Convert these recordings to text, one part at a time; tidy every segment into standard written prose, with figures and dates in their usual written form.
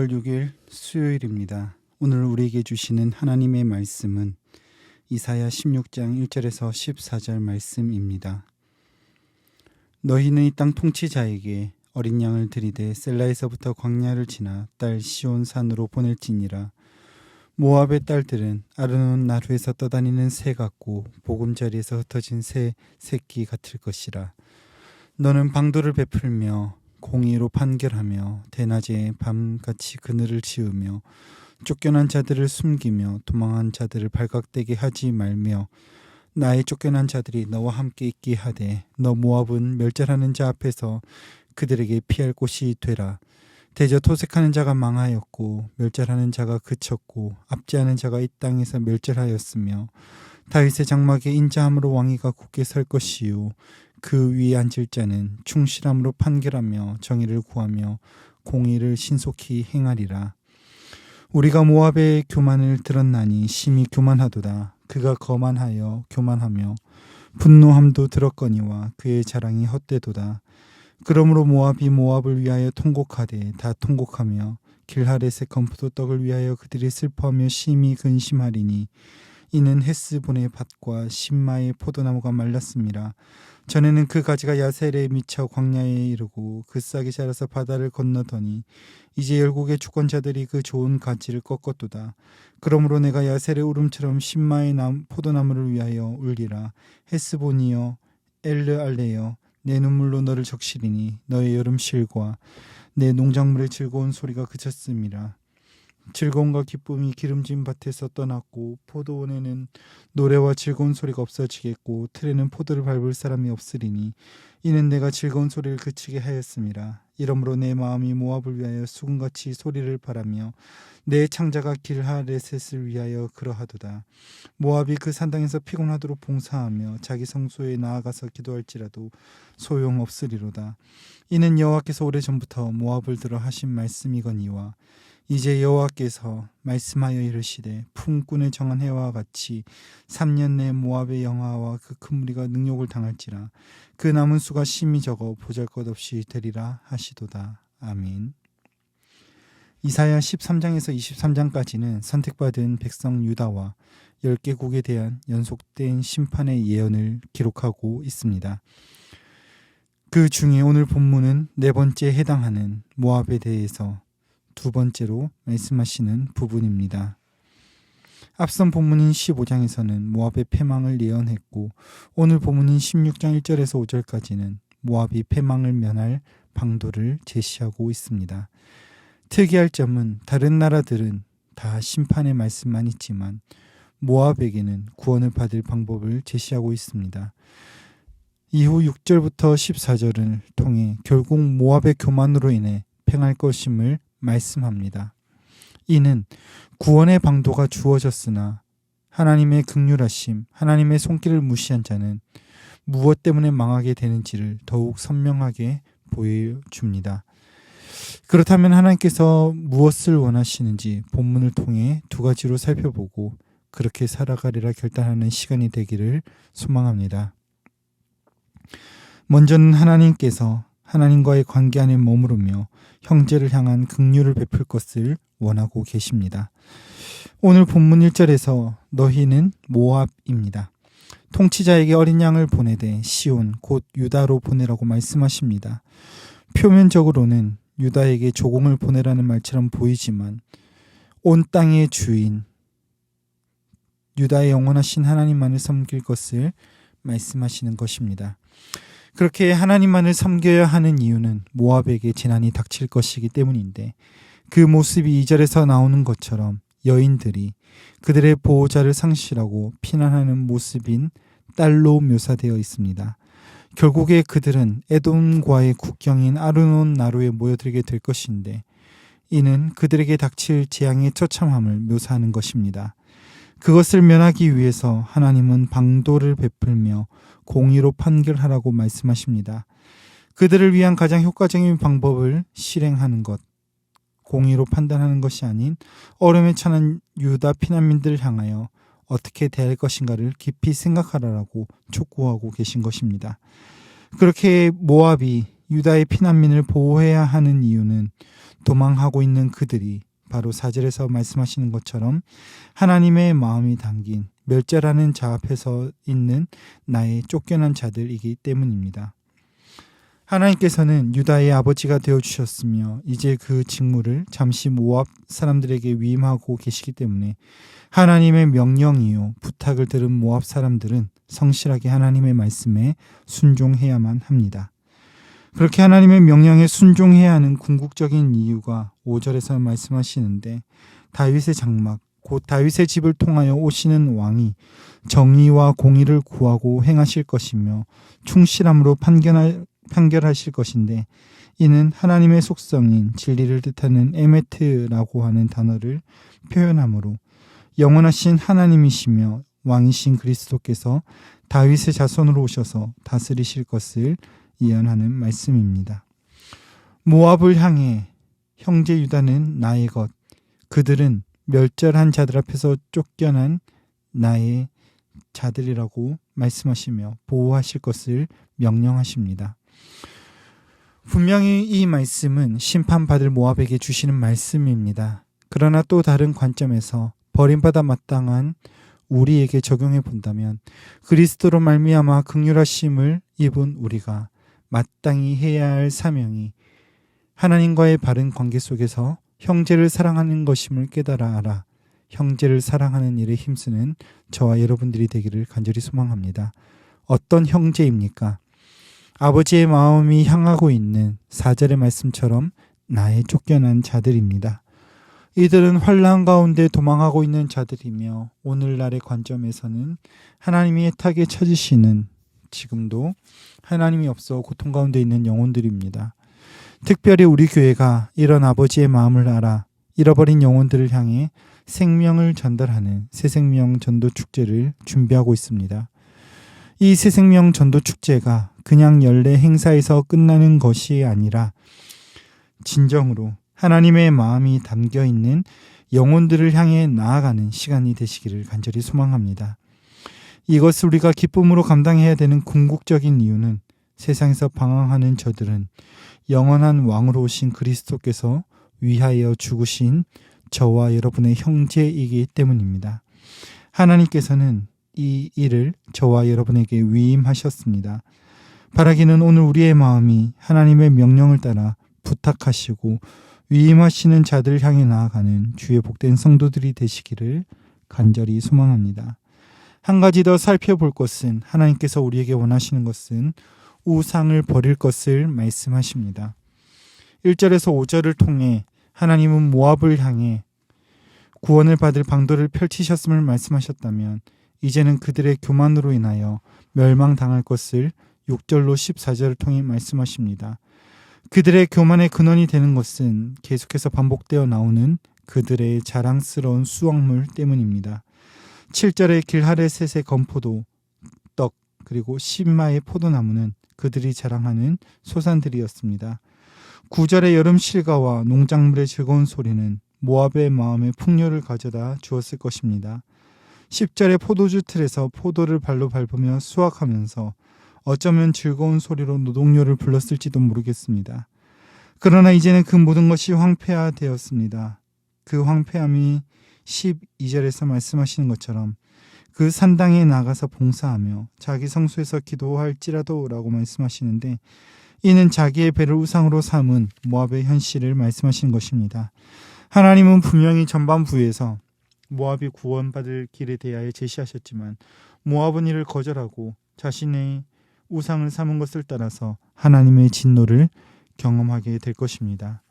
9월 6일 수요일입니다. 오늘 우리에게 주시는 하나님의 말씀은 이사야 16장 1절에서 14절 말씀입니다. 너희는 이 땅 통치자에게 어린 양을 들이되 셀라에서부터 광야를 지나 딸 시온 산으로 보낼지니라. 모압의 딸들은 아르논 나루에서 떠다니는 새 같고 보금자리에서 흩어진 새 새끼 같을 것이라. 너는 방도를 베풀며 공의로 판결하며 대낮에 밤같이 그늘을 지으며 쫓겨난 자들을 숨기며 도망한 자들을 발각되게 하지 말며 나의 쫓겨난 자들이 너와 함께 있게 하되 너 모압은 멸절하는 자 앞에서 그들에게 피할 곳이 되라. 대저 토색하는 자가 망하였고 멸절하는 자가 그쳤고 압제하는 자가 이 땅에서 멸절하였으며 다윗의 장막에 인자함으로 왕위가 굳게 설 것이요 그 위에 앉을 자는 충실함으로 판결하며 정의를 구하며 공의를 신속히 행하리라. 우리가 모압의 교만을 들었나니 심히 교만하도다. 그가 거만하여 교만하며 분노함도 들었거니와 그의 자랑이 헛되도다. 그러므로 모압이 모압을 위하여 통곡하되 다 통곡하며 길하렛의 검포도 떡을 위하여 그들이 슬퍼하며 심히 근심하리니 이는 헤스본의 밭과 신마의 포도나무가 말랐습니다. 전에는 그 가지가 야셀에 미쳐 광야에 이르고 그 싹이 자라서 바다를 건너더니 이제 열국의 주권자들이 그 좋은 가지를 꺾었도다. 그러므로 내가 야셀의 울음처럼 신마의 포도나무를 위하여 울리라. 헤스본이여 엘르알레여 내 눈물로 너를 적시리니 너의 여름실과 내 농작물의 즐거운 소리가 그쳤음이라. 즐거움과 기쁨이 기름진 밭에서 떠났고 포도원에는 노래와 즐거운 소리가 없어지겠고 틀에는 포도를 밟을 사람이 없으리니 이는 내가 즐거운 소리를 그치게 하였음이라. 이러므로 내 마음이 모압을 위하여 수금같이 소리를 바라며 내 창자가 길하레셋을 위하여 그러하도다. 모압이 그 산당에서 피곤하도록 봉사하며 자기 성소에 나아가서 기도할지라도 소용없으리로다. 이는 여호와께서 오래전부터 모압을 들어 하신 말씀이거니와 이제 여호와께서 말씀하여 이르시되 품꾼의 정한 해와 같이 3년 내 모압의 영화와 그 큰 무리가 능욕을 당할지라. 그 남은 수가 심히 적어 보잘것없이 되리라 하시도다. 아멘. 이사야 13장에서 23장까지는 선택받은 백성 유다와 10개국에 대한 연속된 심판의 예언을 기록하고 있습니다. 그 중에 오늘 본문은 네 번째에 해당하는 모압에 대해서 두 번째로 말씀하시는 부분입니다. 앞선 본문인 15장에서는 모압의 패망을 예언했고 오늘 본문인 16장 1절에서 5절까지는 모압이 패망을 면할 방도를 제시하고 있습니다. 특이할 점은 다른 나라들은 다 심판의 말씀만 있지만 모압에게는 구원을 받을 방법을 제시하고 있습니다. 이후 6절부터 14절을 통해 결국 모압의 교만으로 인해 패할 것임을 말씀합니다. 이는 구원의 방도가 주어졌으나 하나님의 긍휼하심, 하나님의 손길을 무시한 자는 무엇 때문에 망하게 되는지를 더욱 선명하게 보여줍니다. 그렇다면 하나님께서 무엇을 원하시는지 본문을 통해 두 가지로 살펴보고 그렇게 살아가리라 결단하는 시간이 되기를 소망합니다. 먼저는 하나님께서 하나님과의 관계 안에 머무르며 형제를 향한 긍휼을 베풀 것을 원하고 계십니다. 오늘 본문 1절에서 너희는 모압입니다. 통치자에게 어린 양을 보내되 시온 곧 유다로 보내라고 말씀하십니다. 표면적으로는 유다에게 조공을 보내라는 말처럼 보이지만 온 땅의 주인 유다의 영원하신 하나님만을 섬길 것을 말씀하시는 것입니다. 그렇게 하나님만을 섬겨야 하는 이유는 모압에게 재난이 닥칠 것이기 때문인데 그 모습이 2절에서 나오는 것처럼 여인들이 그들의 보호자를 상실하고 피난하는 모습인 딸로 묘사되어 있습니다. 결국에 그들은 에돔과의 국경인 아르논 나루에 모여들게 될 것인데 이는 그들에게 닥칠 재앙의 처참함을 묘사하는 것입니다. 그것을 면하기 위해서 하나님은 방도를 베풀며 공의로 판결하라고 말씀하십니다. 그들을 위한 가장 효과적인 방법을 실행하는 것, 공의로 판단하는 것이 아닌 얼음에 처한 유다 피난민들을 향하여 어떻게 대할 것인가를 깊이 생각하라고 촉구하고 계신 것입니다. 그렇게 모압이 유다의 피난민을 보호해야 하는 이유는 도망하고 있는 그들이 바로 4절에서 말씀하시는 것처럼 하나님의 마음이 담긴 멸절하는 자 앞에 서 있는 나의 쫓겨난 자들이기 때문입니다. 하나님께서는 유다의 아버지가 되어주셨으며 이제 그 직무를 잠시 모압 사람들에게 위임하고 계시기 때문에 하나님의 명령이요 부탁을 들은 모압 사람들은 성실하게 하나님의 말씀에 순종해야만 합니다. 그렇게 하나님의 명령에 순종해야 하는 궁극적인 이유가 5절에서 말씀하시는데 다윗의 장막 곧 다윗의 집을 통하여 오시는 왕이 정의와 공의를 구하고 행하실 것이며 충실함으로 판결하실 것인데 이는 하나님의 속성인 진리를 뜻하는 에메트라고 하는 단어를 표현하므로 영원하신 하나님이시며 왕이신 그리스도께서 다윗의 자손으로 오셔서 다스리실 것을 예언하는 말씀입니다. 모압을 향해 형제 유다는 나의 것, 그들은 멸절한 자들 앞에서 쫓겨난 나의 자들이라고 말씀하시며 보호하실 것을 명령하십니다. 분명히 이 말씀은 심판받을 모압에게 주시는 말씀입니다. 그러나 또 다른 관점에서 버림받아 마땅한 우리에게 적용해 본다면 그리스도로 말미암아 긍휼하심을 입은 우리가 마땅히 해야 할 사명이 하나님과의 바른 관계 속에서 형제를 사랑하는 것임을 깨달아 알아 형제를 사랑하는 일에 힘쓰는 저와 여러분들이 되기를 간절히 소망합니다. 어떤 형제입니까? 아버지의 마음이 향하고 있는 4절의 말씀처럼 나의 쫓겨난 자들입니다. 이들은 환난 가운데 도망하고 있는 자들이며 오늘날의 관점에서는 하나님이 애타게 찾으시는 지금도 하나님이 없어 고통 가운데 있는 영혼들입니다. 특별히 우리 교회가 이런 아버지의 마음을 알아 잃어버린 영혼들을 향해 생명을 전달하는 새생명 전도 축제를 준비하고 있습니다. 이 새생명 전도 축제가 그냥 연례 행사에서 끝나는 것이 아니라 진정으로 하나님의 마음이 담겨 있는 영혼들을 향해 나아가는 시간이 되시기를 간절히 소망합니다. 이것을 우리가 기쁨으로 감당해야 되는 궁극적인 이유는 세상에서 방황하는 저들은 영원한 왕으로 오신 그리스도께서 위하여 죽으신 저와 여러분의 형제이기 때문입니다. 하나님께서는 이 일을 저와 여러분에게 위임하셨습니다. 바라기는 오늘 우리의 마음이 하나님의 명령을 따라 부탁하시고 위임하시는 자들을 향해 나아가는 주의 복된 성도들이 되시기를 간절히 소망합니다. 한 가지 더 살펴볼 것은 하나님께서 우리에게 원하시는 것은 우상을 버릴 것을 말씀하십니다. 1절에서 5절을 통해 하나님은 모압을 향해 구원을 받을 방도를 펼치셨음을 말씀하셨다면 이제는 그들의 교만으로 인하여 멸망당할 것을 6절로 14절을 통해 말씀하십니다. 그들의 교만의 근원이 되는 것은 계속해서 반복되어 나오는 그들의 자랑스러운 수확물 때문입니다. 7절의 길하레셋의 건포도, 떡, 그리고 신마의 포도나무는 그들이 자랑하는 소산들이었습니다. 9절의 여름 실과와 농작물의 즐거운 소리는 모압의 마음에 풍요를 가져다 주었을 것입니다. 10절의 포도주 틀에서 포도를 발로 밟으며 수확하면서 어쩌면 즐거운 소리로 노동요를 불렀을지도 모르겠습니다. 그러나 이제는 그 모든 것이 황폐화되었습니다. 그 황폐함이 12절에서 말씀하시는 것처럼 그 산당에 나가서 봉사하며 자기 성소에서 기도할지라도 라고 말씀하시는데 이는 자기의 배를 우상으로 삼은 모압의 현실을 말씀하시는 것입니다. 하나님은 분명히 전반부에서 모압이 구원받을 길에 대하여 제시하셨지만 모압은 이를 거절하고 자신의 우상을 삼은 것을 따라서 하나님의 진노를 경험하게 될 것입니다.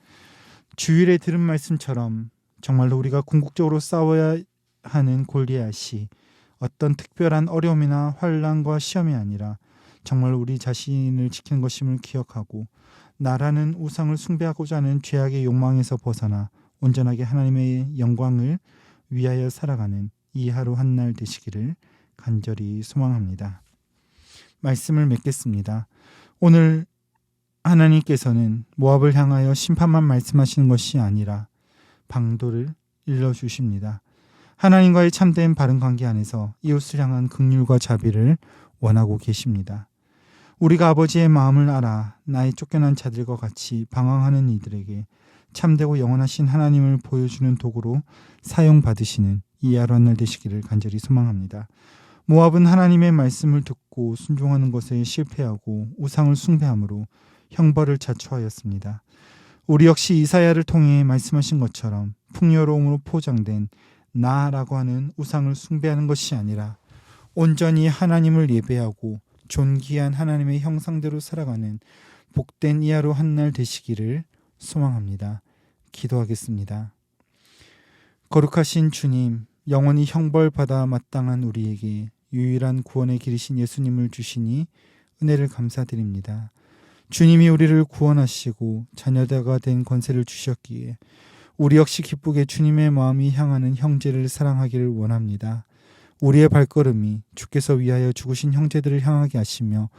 주일에 들은 말씀처럼 정말로 우리가 궁극적으로 싸워야 하는 골리앗이 어떤 특별한 어려움이나 환난과 시험이 아니라 정말 우리 자신을 지키는 것임을 기억하고 나라는 우상을 숭배하고자 하는 죄악의 욕망에서 벗어나 온전하게 하나님의 영광을 위하여 살아가는 이 하루 한날 되시기를 간절히 소망합니다. 말씀을 맺겠습니다. 오늘 하나님께서는 모압을 향하여 심판만 말씀하시는 것이 아니라 방도를 일러주십니다. 하나님과의 참된 바른 관계 안에서 이웃을 향한 긍휼과 자비를 원하고 계십니다. 우리가 아버지의 마음을 알아 나의 쫓겨난 자들과 같이 방황하는 이들에게 참되고 영원하신 하나님을 보여주는 도구로 사용받으시는 이 하루 한 날 되시기를 간절히 소망합니다. 모압은 하나님의 말씀을 듣고 순종하는 것에 실패하고 우상을 숭배함으로 형벌을 자초하였습니다. 우리 역시 이사야를 통해 말씀하신 것처럼 풍요로움으로 포장된 나라고 하는 우상을 숭배하는 것이 아니라 온전히 하나님을 예배하고 존귀한 하나님의 형상대로 살아가는 복된 이 하루 한 날 되시기를 소망합니다. 기도하겠습니다. 거룩하신 주님, 영원히 형벌받아 마땅한 우리에게 유일한 구원의 길이신 예수님을 주시니 은혜를 감사드립니다. 주님이 우리를 구원하시고 자녀가 된 권세를 주셨기에 우리 역시 기쁘게 주님의 마음이 향하는 형제를 사랑하기를 원합니다. 우리의 발걸음이 주께서 위하여 죽으신 형제들을 향하게 하시며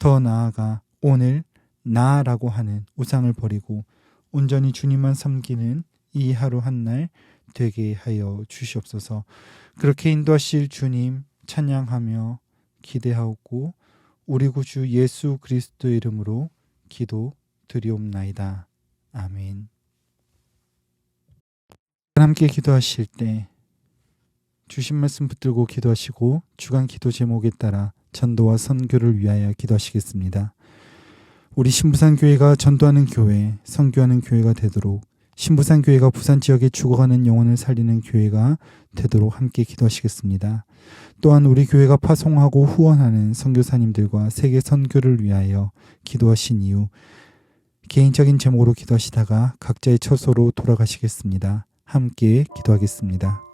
더 나아가 오늘 나라고 하는 우상을 버리고 온전히 주님만 섬기는 이 하루 한 날 되게 하여 주시옵소서. 그렇게 인도하실 주님 찬양하며 기대하고 우리 구주 예수 그리스도의 이름으로 기도 드리옵나이다. 아멘. 함께 기도하실 때 주신 말씀 붙들고 기도하시고 주간 기도 제목에 따라 전도와 선교를 위하여 기도하시겠습니다. 우리 신부산 교회가 전도하는 교회, 선교하는 교회가 되도록 신부산 교회가 부산 지역에 죽어가는 영혼을 살리는 교회가 되도록 함께 기도하시겠습니다. 또한 우리 교회가 파송하고 후원하는 선교사님들과 세계 선교를 위하여 기도하신 이후 개인적인 제목으로 기도하시다가 각자의 처소로 돌아가시겠습니다. 함께 기도하겠습니다.